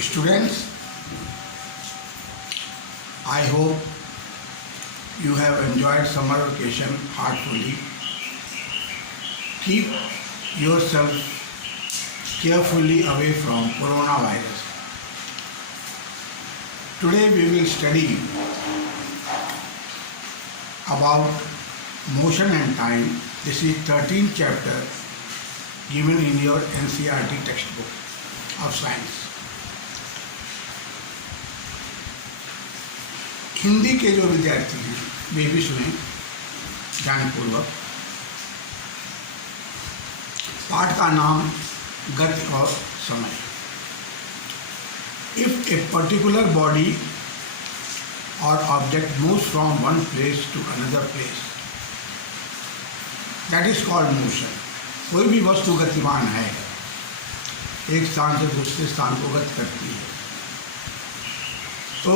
Students, I hope you have enjoyed summer vacation heartfully. Keep yourself carefully away from coronavirus. Today we will study about motion and time. This is 13th chapter given in your NCERT textbook of science. Hindi के जो विद्यार्थी हैं वे भी सुने ध्यानपूर्वक। पाठ का नाम गति और समय। इफ ए पर्टिकुलर बॉडी और object moves from one place to another place, that is called motion. कोई भी वस्तु गतिमान है, एक स्थान से दूसरे स्थान को गति करती है, तो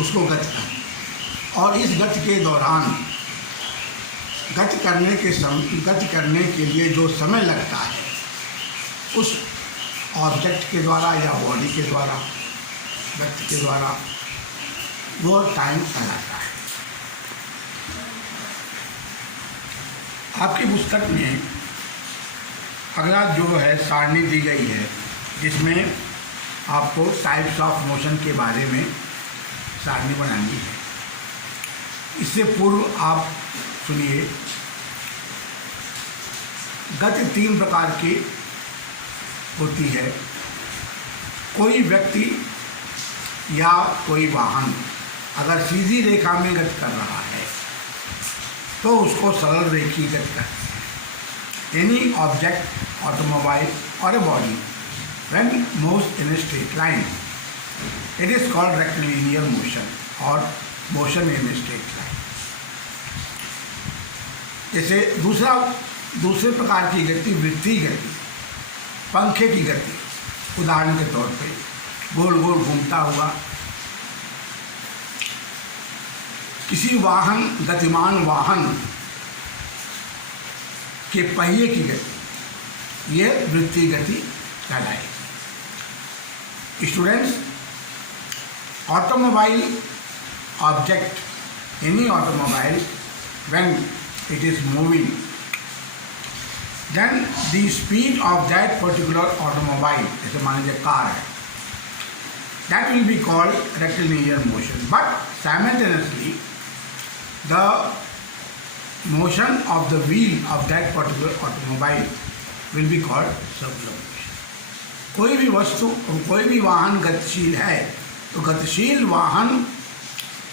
उसको गति कहते हैं। और इस गति के दौरान गति करने के लिए जो समय लगता है उस ऑब्जेक्ट के द्वारा या बॉडी के द्वारा, व्यक्ति के द्वारा, वो टाइम कहलाता है। आपकी पुस्तक में अगला जो है सारणी दी गई है, जिसमें आपको टाइप्स ऑफ मोशन के बारे में सारणी बनानी है। इससे पूर्व आप सुनिए। गति 3 प्रकार की होती है। कोई व्यक्ति या कोई वाहन अगर सीधी रेखा में गति कर रहा है तो उसको सरल रेखीय गति कहते हैं। एनी ऑब्जेक्ट, ऑटोमोबाइल और a body when moves in a straight line, it is called rectilinear motion और मोशन इन स्ट्रेट लाइन। जैसे दूसरे प्रकार की गति वृत्तीय गति, पंखे की गति। उदाहरण के तौर पे गोल गोल घूमता हुआ किसी वाहन, गतिमान वाहन के पहिए की गति, ये वृत्तीय गति कहलाएगी। Students, automobile object, any automobile, when it is moving, then the speed of that particular automobile, जैसे मान लीजिए कार है, that will be called rectilinear motion. But simultaneously, the motion of the wheel of that particular automobile will be called circular motion. कोई भी वस्तु, कोई भी वाहन गतिशील है, तो गतिशील वाहन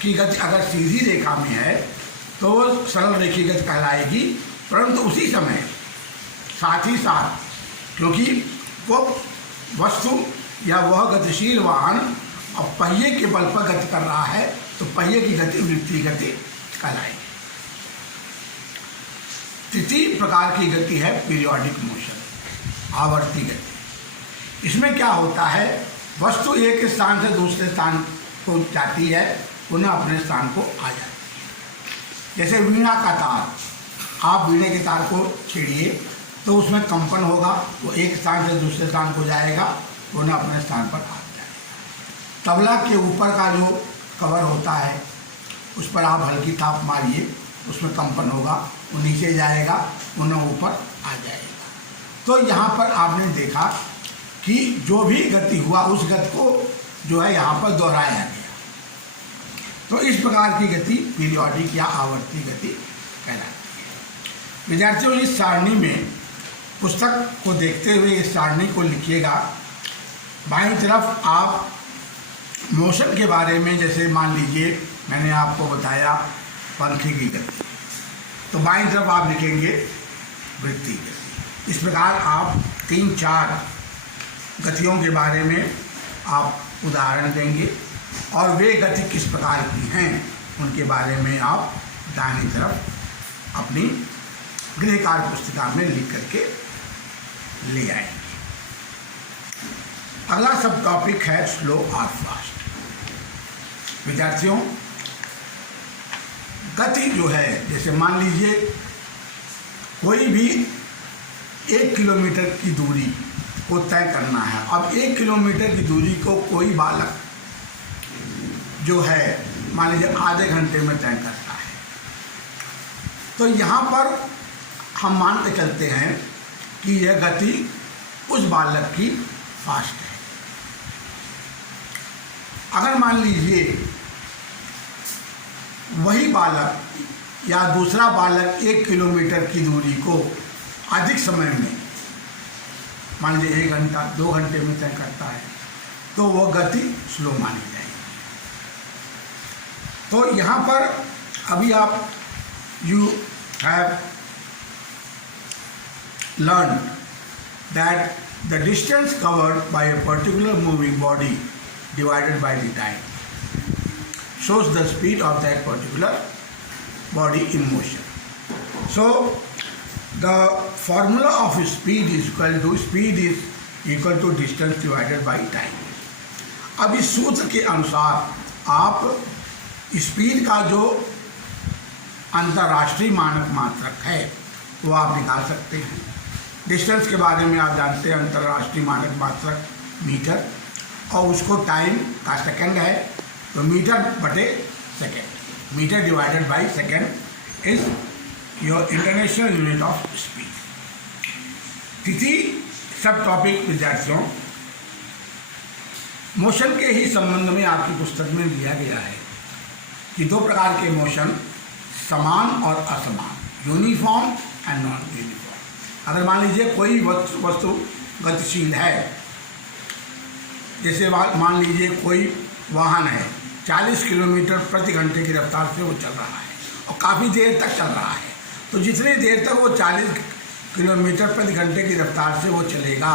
की गति अगर सीधी रेखा में है तो वो सरल रेखीय गति कहलाएगी। परंतु उसी समय साथ ही साथ, क्योंकि वो वस्तु या वह गतिशील वाहन अब पहिए के बल पर गति कर रहा है, तो पहिए की गति वृत्तीय गति कहलाएगी। तृतीय प्रकार की गति है पीरियोडिक मोशन, आवर्ती गति। इसमें क्या होता है, वस्तु एक स्थान से दूसरे स्थान को जाती है, पुनः अपने स्थान को आ जाती है। जैसे वीणा का तार, आप वीणे के तार को छेड़िए तो उसमें कंपन होगा, वो एक स्थान से दूसरे स्थान को जाएगा, पुनः अपने स्थान पर आ जाएगा। तबला के ऊपर का जो कवर होता है उस पर आप हल्की थाप मारिए, उसमें कंपन होगा, वो नीचे जाएगा, पुनः ऊपर आ जाएगा। तो यहाँ पर आपने देखा कि जो भी गति हुआ उस गति को जो है यहाँ पर दोहराया गया। तो इस प्रकार की गति पीरियोडिक या आवर्ती गति कहलाती है। विद्यार्थियों, इस सारणी में पुस्तक को देखते हुए इस सारणी को लिखिएगा। बाईं तरफ आप मोशन के बारे में, जैसे मान लीजिए मैंने आपको बताया पंखे की गति, तो बाईं तरफ आप लिखेंगे वृत्तीय गति। इस प्रकार आप 3-4 गतियों के बारे में आप उदाहरण देंगे और वे गति किस प्रकार की हैं उनके बारे में आप दाहिनी तरफ अपनी गृह कार्य पुस्तिका में लिख करके ले आएंगे। अगला सब टॉपिक है स्लो और फास्ट। विद्यार्थियों, गति जो है, जैसे मान लीजिए कोई भी 1 किलोमीटर की दूरी को तय करना है। अब 1 किलोमीटर की दूरी को कोई बालक जो है मान लीजिए आधे घंटे में तय करता है, तो यहाँ पर हम मान के चलते हैं कि यह गति उस बालक की फास्ट है। अगर मान लीजिए वही बालक या दूसरा बालक 1 किलोमीटर की दूरी को अधिक समय में मान लीजिए 1 घंटा 2 घंटे में तय करता है, तो वह गति स्लो मानी जाएगी। तो यहाँ पर अभी आप you have learn that the distance covered by a particular moving body divided by the time shows the speed of that particular body in motion. So the formula of speed is equal to distance divided by time. अब इस सूत्र के अनुसार आप speed का जो अंतर्राष्ट्रीय मानक मात्रक है वो आप निकाल सकते हैं। डिस्टेंस के बारे में आप जानते हैं, अंतर्राष्ट्रीय मानक मात्रक मीटर, और उसको टाइम का सेकंड है, तो मीटर बटे second, metre divided by second is your international unit of speed. तिथि सब टॉपिक विद्यार्थियों मोशन के ही संबंध में आपकी पुस्तक में दिया गया है कि 2 प्रकार के मोशन, समान और असमान, यूनिफॉर्म एंड नॉन यूनिफॉर्म। अगर मान लीजिए कोई वस्तु गतिशील है, जैसे मान लीजिए कोई वाहन है 40 किलोमीटर प्रति घंटे की रफ्तार से वो चल रहा है और काफ़ी देर तक चल रहा है, तो जितनी देर तक वो 40 किलोमीटर प्रति घंटे की रफ्तार से वो चलेगा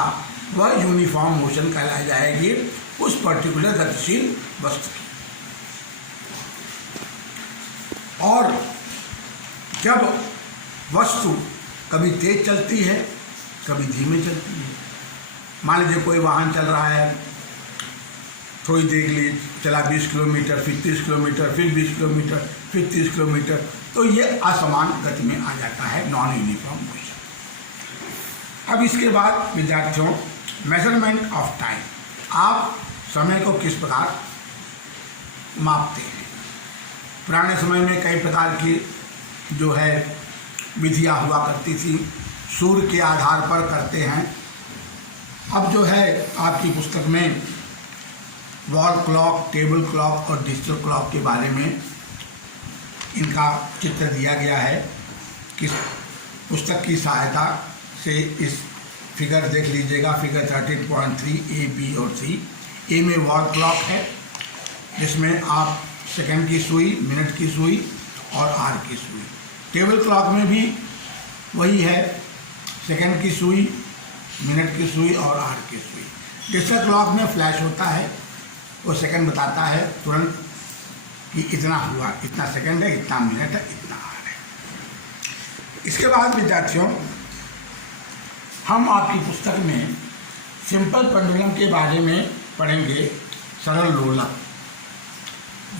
वह यूनिफॉर्म मोशन कहलाई जाएगी उस पर्टिकुलर गतिशील वस्तु की। और जब वस्तु कभी तेज चलती है कभी धीमे चलती है, मान लीजिए कोई वाहन चल रहा है, थोड़ी देर लिए चला 20 किलोमीटर, फिर 30 किलोमीटर, फिर 20 किलोमीटर, फिर 30 किलोमीटर, तो ये असमान गति में आ जाता है, नॉन यूनिफॉर्म मोशन। अब इसके बाद विद्यार्थियों मेजरमेंट ऑफ टाइम, आप समय को किस प्रकार मापते हैं। पुराने समय में कई प्रकार की जो है विधियाँ हुआ करती थी, सूर्य के आधार पर करते हैं। अब जो है आपकी पुस्तक में वॉल क्लॉक, टेबल क्लॉक और डिजिटल क्लॉक के बारे में इनका चित्र दिया गया है। किस पुस्तक की सहायता से इस फिगर देख लीजिएगा, फिगर 13.3 ए, बी और सी। ए में वॉल क्लॉक है जिसमें आप सेकंड की सुई, मिनट की सुई और आर की सुई। टेबल क्लॉक में भी वही है, सेकंड की सुई, मिनट की सुई और आर की सुई। डिजिटल क्लॉक में फ्लैश होता है, वो सेकंड बताता है तुरंत कि इतना हुआ, इतना सेकंड है, इतना मिनट है, इतना आर है। इसके बाद विद्यार्थियों हम आपकी पुस्तक में सिंपल पेंडुलम के बारे में पढ़ेंगे, सरल लोलक।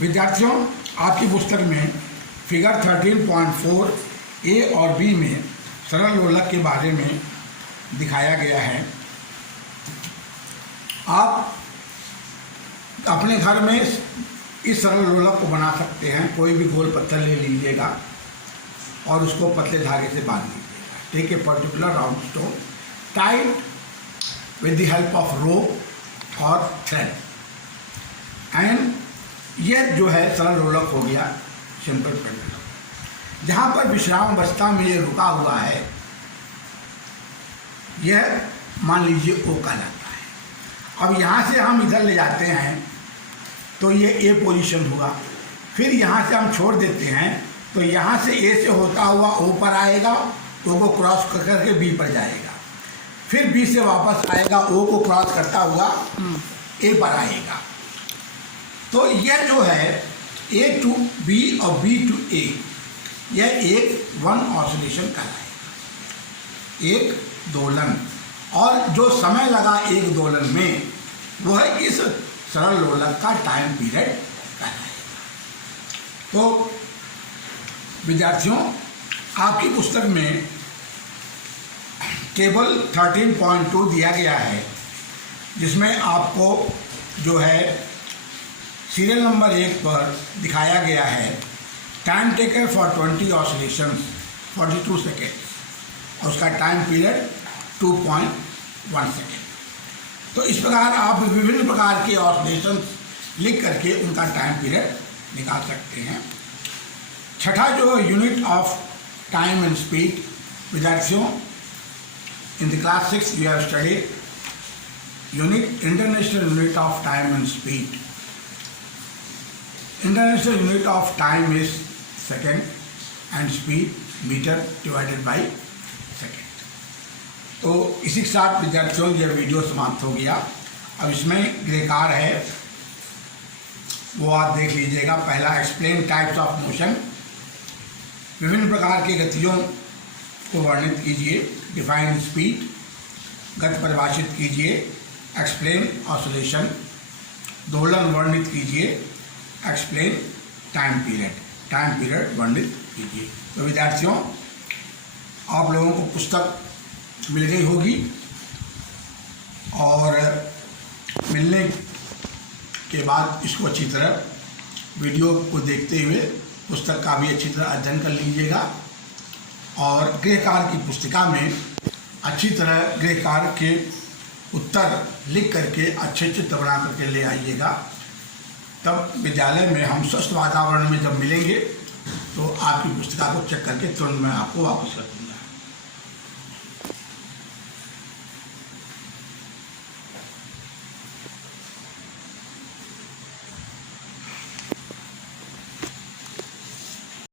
विद्यार्थियों आपकी पुस्तक में फिगर 13.4 ए और बी में सरल लोलक के बारे में दिखाया गया है। आप अपने घर में इस सरल लोलक को बना सकते हैं। कोई भी गोल पत्थर ले लीजिएगा और उसको पतले धागे से बांध लीजिएगा। Take a particular round stone, tight with the help of rope और थ्रेड, एंड यह जो है सरल लोलक हो गया सिंपल पेंडुलम। जहाँ पर विश्राम अवस्था में ये रुका हुआ है यह मान लीजिए ओ कहलाता है। अब यहाँ से हम इधर ले जाते हैं तो ये ए पोजीशन हुआ, फिर यहाँ से हम छोड़ देते हैं तो यहाँ से ए से होता हुआ ओ पर आएगा, ओ को क्रॉस कर करके बी पर जाएगा, फिर बी से वापस आएगा, ओ को क्रॉस करता हुआ ए पर आएगा। तो यह जो है ए टू बी और बी टू ए, यह एक वन ऑसिलेशन कहलाएगा, एक दोलन। और जो समय लगा एक दोलन में वह इस सरल लोलक का टाइम पीरियड कहलाएगा। तो विद्यार्थियों आपकी पुस्तक में टेबल 13.2 दिया गया है, जिसमें आपको जो है सीरियल नंबर 1 पर दिखाया गया है time taker for 20 oscillations 42 second और उसका टाइम पीरियड 2.1 सेकेंड। तो इस प्रकार आप विभिन्न प्रकार के ऑसिलेशंस लिख करके उनका टाइम पीरियड निकाल सकते हैं। छठा जो unit of time and speed, विद्यार्थियों in the class 6 you have studied international unit of time and speed. International unit of time is second and speed meter divided by second. तो इसी के साथ विद्यार्थियों यह वीडियो समाप्त हो गया। अब इसमें गृहकार है वो आप देख लीजिएगा। पहला, एक्सप्लेन टाइप्स ऑफ मोशन, विभिन्न प्रकार की गतियों को वर्णित कीजिए। डिफाइन स्पीड, गति परिभाषित कीजिए। एक्सप्लेन ऑसिलेशन, दोलन वर्णित कीजिए। एक्सप्लेन टाइम पीरियड वर्णित कीजिए। तो विद्यार्थियों, आप लोगों को पुस्तक मिल गई होगी और मिलने के बाद इसको अच्छी तरह वीडियो को देखते हुए पुस्तक का भी अच्छी तरह अध्ययन कर लीजिएगा और गृहकार्य की पुस्तिका में अच्छी तरह गृहकार्य के उत्तर लिख करके अच्छे चित्र बना करके ले आइएगा। तब विद्यालय में हम स्वस्थ वातावरण में जब मिलेंगे तो आपकी पुस्तिका को चेक करके तुरंत मैं आपको वापस कर दूँगा।